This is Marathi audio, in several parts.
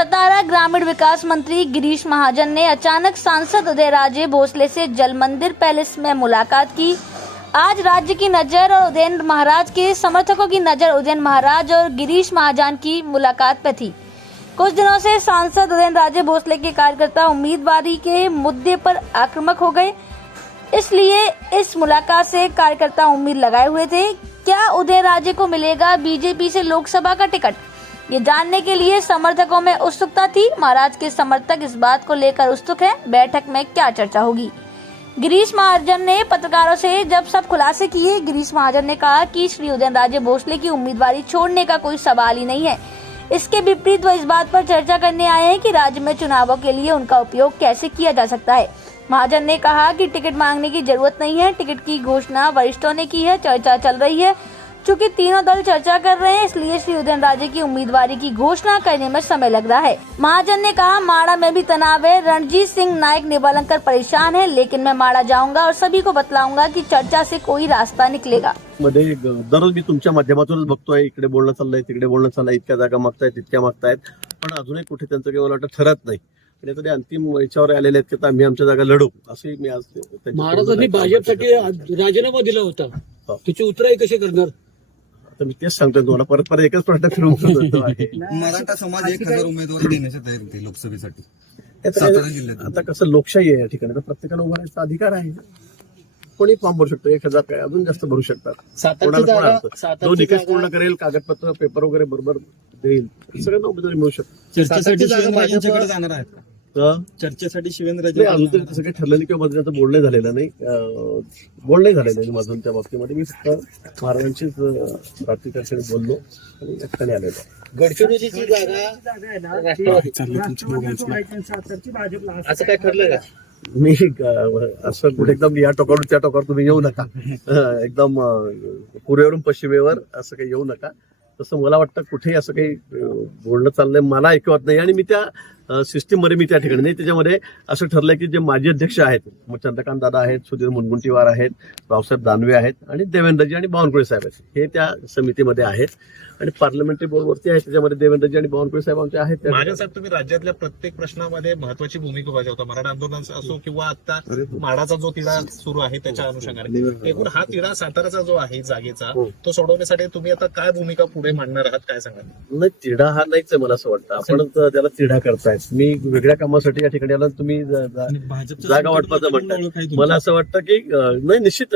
सतारा ग्रामीण विकास मंत्री गिरीश महाजन ने अचानक सांसद उदयराजे भोसले से जल मंदिर पैलेस में मुलाकात की। आज राज्य की नजर और उदयन महाराज के समर्थकों की नजर उदयन महाराज और गिरीश महाजन की मुलाकात पर थी। कुछ दिनों से सांसद उदयनराजे भोसले के कार्यकर्ता उम्मीदवारी के मुद्दे पर आक्रामक हो गए, इसलिए इस मुलाकात से कार्यकर्ता उम्मीद लगाए हुए थे। क्या उदयनराजे को मिलेगा बीजेपी से लोकसभा का टिकट, ये जानने के लिए समर्थकों में उत्सुकता थी। महाराज के समर्थक इस बात को लेकर उत्सुक हैं, बैठक में क्या चर्चा होगी। गिरीश महाजन ने पत्रकारों से जब सब खुलासे किए। गिरीश महाजन ने कहा कि श्री उदयनराजे भोसले की उम्मीदवारी छोड़ने का कोई सवाल ही नहीं है। इसके विपरीत वह इस बात पर चर्चा करने आए हैं कि राज्य में चुनावों के लिए उनका उपयोग कैसे किया जा सकता है। महाजन ने कहा कि टिकट मांगने की जरूरत नहीं है, टिकट की घोषणा वरिष्ठों ने की है, चर्चा चल रही है। चूंकि तीनों दल चर्चा कर रहे हैं, इसलिए श्री उदयनराजे की उम्मीदवारी की घोषणा करने में समय लग रहा है। महाजन ने कहा, माड़ा में भी तनाव है। रणजीत सिंह नायक निवालंकर परेशान है, लेकिन मैं माड़ा जाऊंगा और सभी को बतलाऊंगा कि चर्चा से कोई रास्ता निकलेगा। मध्ये दररोज मी तुमच्या माध्यमातूनच बघतोय, इकडे बोलणं चाललंय, तिकडे बोलणं चाललंय, इतक्या जागा मागतायत, तितक्या मागतायत, पण अजूनही कुठे त्यांचं केवळ वाटत ठरत नाही. आणि आता ते अंतिम याच्यावर आलेले आहेत की आम्ही आमच्या जागा लढू, असे मी आज महाराजांनी भाजपसाठी राजीनामा दिला होता, त्याची उतराई कशी करणार? आता मी तेच सांगतोय तुम्हाला, परत परत एकच प्रश्न फिरून आहे. मराठा समाज 1000 उमेदवार देण्याची तयारी होती लोकसभेसाठी सातारा जिल्ह्यात. आता कसं लोकशाही आहे या ठिकाणी, तर प्रत्येकाला उभा राहायचा अधिकार आहे. कोणी फॉर्म भरू शकतो, 1000 काय अजून जास्त भरू शकतात. जो निकष पूर्ण करेल, कागदपत्र पेपर वगैरे बरोबर देईल, सगळ्यांना उमेदवारी मिळू शकते. चर्चेसाठी शिवेंद्रराजेंच्याकडे जाणार आहेत का? चर्चेसाठी शिवेंद्रराजे अजून तरी तसं काही ठरलेलं किंवा माझं त्याचं बोलणं झालेलं नाही. बोलणं झालेलं नाही माझं त्या बाबतीमध्ये. मी फक्त महाराजांचीच रात्री त्या क्षणी बोललो आणि या ठिकाणी आलेलो. गडचिरोलीची जागा असं काय ठरलं का? मी असं कुठे एकदम या टोकावरून त्या टोकावर तुम्ही येऊ नका. एकदम पूर्वेवरून पश्चिमेवर असं काही येऊ नका. तसं मला वाटतं कुठेही असं काही बोलणं चाललंय मला ऐकवत नाही. आणि मी त्या सिस्टीम मध्ये मी त्या ठिकाणी नाही. त्याच्यामध्ये असं ठरलंय की जे माजी अध्यक्ष आहेत, मग चंद्रकांत दादा आहेत, सुधीर मुनगंटीवार आहेत, रावसाहेब दानवे आहेत आणि देवेंद्रजी आणि बावनकुळे साहेब आहेत, हे त्या समितीमध्ये आहेत. आणि पार्लमेंटरी बोर्डवरती आहेत, त्याच्यामध्ये देवेंद्रजी आणि बावनकुळे साहेब आमचे आहेत. महाराज तुम्ही राज्यातल्या प्रत्येक प्रश्नामध्ये महत्वाची भूमिका बजावता. मराठा आंदोलन असो किंवा आता माडाचा जो तिढा सुरू आहे त्याच्या अनुषंगाने, एकूण हा तिढा साताराचा जो आहे जागेचा, तो सोडवण्यासाठी तुम्ही आता काय भूमिका पुढे मांडणार आहात, काय सांगाल? नाही, तिढा हा नाहीच आहे मला असं वाटतं. आपण त्याला तिढा करतायत. मी वेगळ्या कामासाठी या ठिकाणी आला, तुम्ही जागा वाटपाचं म्हणताय. मला असं वाटतं की नाही, निश्चित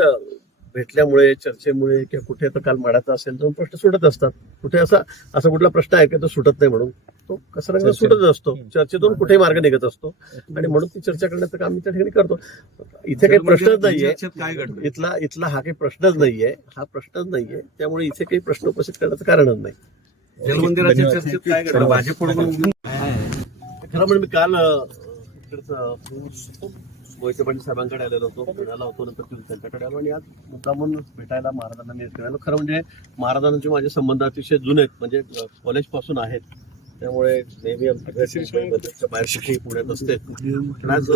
भेटल्यामुळे, चर्चेमुळे किंवा कुठे तर काल माडाचा असेल तर प्रश्न सुटत असतात. कुठे असा कुठला प्रश्न आहे का तो सुटत नाही म्हणून, तो कसा ना सुटत असतो. चर्चेतून कुठेही मार्ग निघत असतो आणि म्हणून ती चर्चा करण्याचं काम मी त्या ठिकाणी करतो. इथे काही प्रश्नच नाहीये, इथला हा काही प्रश्नच नाहीये, हा प्रश्नच नाहीये. त्यामुळे इथे काही प्रश्न उपस्थित करण्याचं कारणच नाही. जलमंदिराच्या चर्चेत काय घडलं, भाजपकडून खरं म्हणजे मी काल मोहिते पाटील साहेबांकडे आलेलो होतो, पुण्याला होतो, नंतर त्यांच्याकडे आलो आणि आज मुद्दामून भेटायला महाराजांना मी आलो. खरं म्हणजे महाराजांचे माझे संबंध अतिशय जुने आहेत, म्हणजे कॉलेज पासून आहेत. त्यामुळे नेहमी आमच्या बाहेर शिक्षक पुण्यात असते. पण आज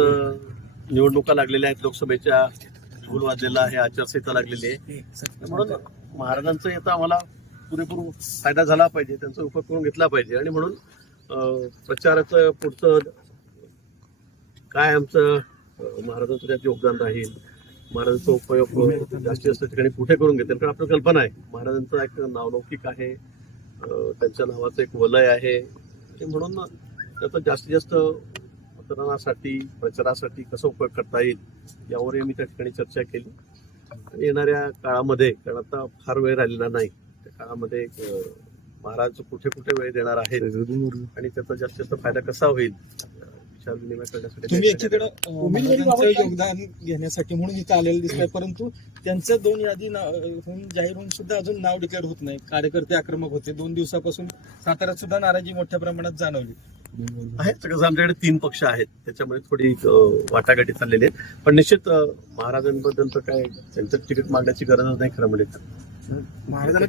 निवडणुका लागलेल्या आहेत, लोकसभेच्या बिगुल वाजलेला आहे, आचारसंहिता लागलेली आहे. म्हणून महाराजांचा याचा आम्हाला पुरेपूर फायदा झाला पाहिजे, त्यांचा उपयोग करून घेतला पाहिजे. आणि म्हणून प्रचाराचं पुढचं काय आमचं महाराजांचं त्यात योगदान राहील, महाराजांचा उपयोग जास्तीत जास्त ठिकाणी कुठे करून घेतील. कारण आपल्याला कल्पना आहे महाराजांचं एक नावलौकिक आहे, त्यांच्या नावाचं एक वलय आहे. आणि म्हणून त्याचा जास्तीत जास्त मतदानासाठी, प्रचारासाठी कसा उपयोग करता येईल यावरही मी त्या ठिकाणी चर्चा केली. आणि येणाऱ्या काळामध्ये, कारण आता फार वेळ राहिलेला नाही, त्या काळामध्ये महाराज कुठे कुठे वेळ देणार आहेत आणि त्याचा जास्तीत जास्त फायदा कसा होईल विनिमय करण्यासाठी. तुम्ही एकीकडे महाराजांचं योगदान घेण्यासाठी म्हणून इथं आलेलं दिसतंय, परंतु त्यांचं 2 यादी जाहीर होऊन सुद्धा अजून नाव डिक्लेअर होत नाही. कार्यकर्ते आक्रमक होते. 2 दिवसापासून साताऱ्यात सुद्धा नाराजी मोठ्या प्रमाणात जाणवली आहे. कसं आमच्याकडे 3 पक्ष आहेत, त्याच्यामध्ये थोडी वाटाघाटी चाललेली आहेत. पण निश्चित महाराजांबद्दल तर काय त्यांचं तिकीट मागण्याची गरजच नाही. खरं म्हणजे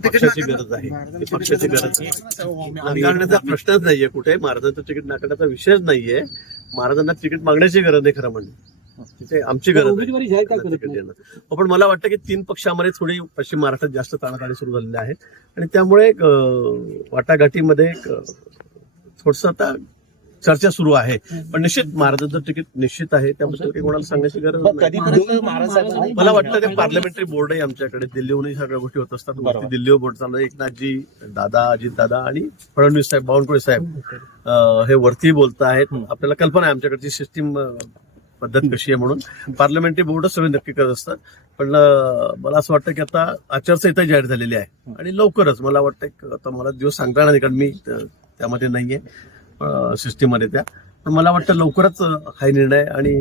पक्षाची गरज आहे, पक्षाची गरज नाकारण्याचा प्रश्नच नाहीये. कुठे महाराजांचं तिकीट नाकारण्याचा विषयच नाहीये. महाराजांना तिकीट मागण्याची गरज नाही. खरं म्हणजे तिथे आमची गरज आहे. पण मला वाटतं की 3 पक्षामध्ये थोडी पश्चिम महाराष्ट्रात जास्त ताणाताणी सुरू झालेली आहेत आणि त्यामुळे वाटाघाटीमध्ये थोडस आता चर्चा सुरू आहे. पण निश्चित महाराजांचं तिकीट निश्चित आहे, त्याबद्दल काही कोणाला सांगण्याची गरज नाही. कधीपर्यंत महाराज साहेबांनी मला वाटतं ते पार्लमेंटरी बोर्डही आमच्याकडे दिल्लीहूनही सगळ्या गोष्टी होत असतात. बरोबर. दिल्लीवर बोर्ड चाललं, एकनाथजी, दादा, अजितदादा आणि फडणवीस साहेब, बावनकुळे साहेब हे वरती बोलत आहेत. आपल्याला कल्पना आहे आमच्याकडची सिस्टीम पद्धत कशी आहे म्हणून. पार्लमेंटरी बोर्डच सगळे नक्की करत असतात. पण मला असं वाटतं की आता आचारसंहिता जाहीर झालेली आहे आणि लवकरच मला वाटतं आता मला दिवस सांगता येणार नाही कारण मी त्यामध्ये नाहीये सिस्टीम मध्ये त्या. पण मला वाटतं लवकरच हा निर्णय आणि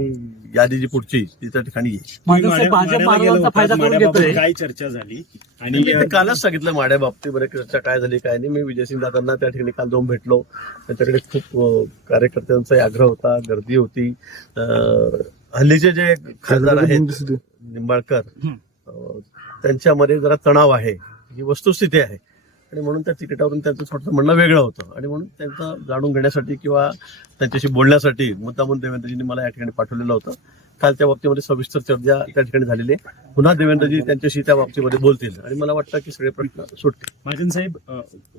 यादी जी पुढची ती त्या ठिकाणी येईल. भाजप महाराजांचा फायदा करून घेतोय. काय चर्चा झाली आणि मी ते कालच सांगितलं माड्या बाबतीमध्ये चर्चा काय झाली काय नाही. मी विजयसिंग दादांना त्या ठिकाणी काल जाऊन भेटलो. त्यांच्याकडे खूप कार्यकर्त्यांचा आग्रह होता, गर्दी होती. हल्लीचे जे खासदार आहेत निंबाळकर त्यांच्यामध्ये जरा तणाव आहे, ही वस्तुस्थिती आहे. आणि म्हणून त्या तिकिटावरून त्यांचं थोडंसं म्हणणं वेगळं होतं आणि म्हणून त्यांचं जाणून घेण्यासाठी किंवा त्यांच्याशी बोलण्यासाठी मुद्दामून देवेंद्रजींनी मला या ठिकाणी पाठवलेलं होतं. काल त्या बाबतीमध्ये सविस्तर चर्चा त्या ठिकाणी झालेली आहे. पुन्हा देवेंद्रजी त्यांच्याशी त्या बाबतीमध्ये बोलतील आणि मला वाटतं की सगळे प्रश्न सुटतील. महाजन साहेब,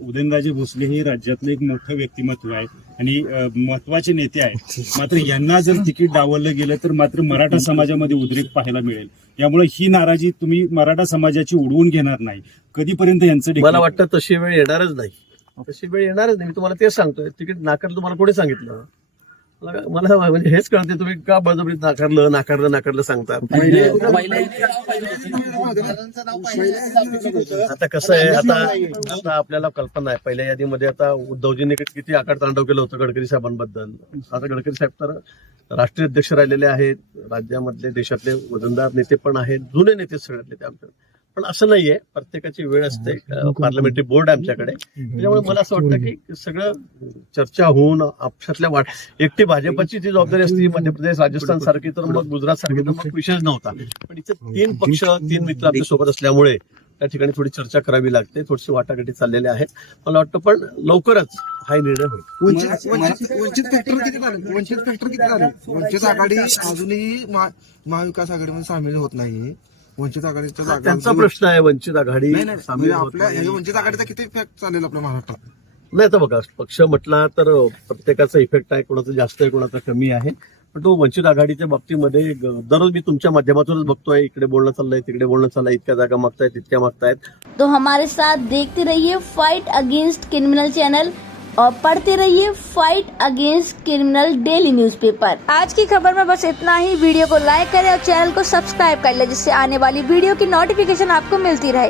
उदयनराजे भोसले हे राज्यातलं एक मोठं व्यक्तिमत्व आहे आणि महत्वाचे नेते आहेत. मात्र यांना जर तिकीट डावललं गेलं तर मात्र मराठा समाजामध्ये उद्रेक पाहायला मिळेल. यामुळे ही नाराजी तुम्ही मराठा समाजाची उडवून घेणार नाही. कधीपर्यंत यांचं मला वाटतं तशी वेळ येणारच नाही. तशी वेळ येणारच नाही. मी तुम्हाला तेच सांगतोय. तिकीट नाकारलं तुम्हाला कोणी सांगितलं? मला म्हणजे हेच कळते तुम्ही का बळजबरीत नाकारलं सांगता. आता कसं आहे, आता आपल्याला कल्पना आहे पहिल्या यादीमध्ये आता उद्धवजींनी किती आकार तांडव केलं होतं गडकरी साहेबांबद्दल. आता गडकरी साहेब तर राष्ट्रीय अध्यक्ष राहिलेले आहेत, राज्यामधले देशातले वजनदार नेते पण आहेत, जुने नेते सगळ्यातले ते आमच्याकडे. पण असं नाहीये, प्रत्येकाची वेळ असते. पार्लमेंटरी बोर्ड आहे आमच्याकडे. त्याच्यामुळे मला असं वाटतं की सगळं चर्चा होऊन आपशातल्या एकटी भाजपची जी जबाबदारी असते मध्य प्रदेश, राजस्थान सारखी तर मग गुजरात सारखी तर मग विषयच नव्हता. पण इथे 3 पक्ष 3 मित्र आपल्या सोबत असल्यामुळे त्या ठिकाणी थोडी चर्चा करावी लागते, थोडीशी वाटाघाटी चाललेल्या आहेत. मला वाटतं पण लवकरच हा निर्णय होईल. वंचित फॅक्टर किती झाले? वंचित आघाडी अजूनही महाविकास आघाडीमध्ये सामील होत नाही. वंचित आघाडीच्या जागा त्यांचा प्रश्न आहे. वंचित आघाडी सामील होत आपल्या नाही. वंचित आघाडीचा किती इफेक्ट चालेल आपल्या महाराष्ट्रात? नाही तर बघा, पक्ष म्हटला तर प्रत्येकाचा इफेक्ट आहे, कोणाचा जास्त आहे, कोणाचा कमी आहे. पण तो वंचित आघाडीच्या बाबतीमध्ये दररोज मी तुमच्या माध्यमातूनच बघतोय, इकडे बोलणं चाललंय, तिकडे बोलणं चाललंय, इतक्या जागा मागतायत, इतक्या मागतायत. तो हमारे साथ देखते रहिए फाइट अगेंस्ट क्रिमिनल चैनल और पढ़ते रहिए fight against criminal daily newspaper. आज की खबर में बस इतना ही। वीडियो को लाइक करें और चैनल को सब्सक्राइब कर लें जिससे आने वाली वीडियो की नोटिफिकेशन आपको मिलती रहे।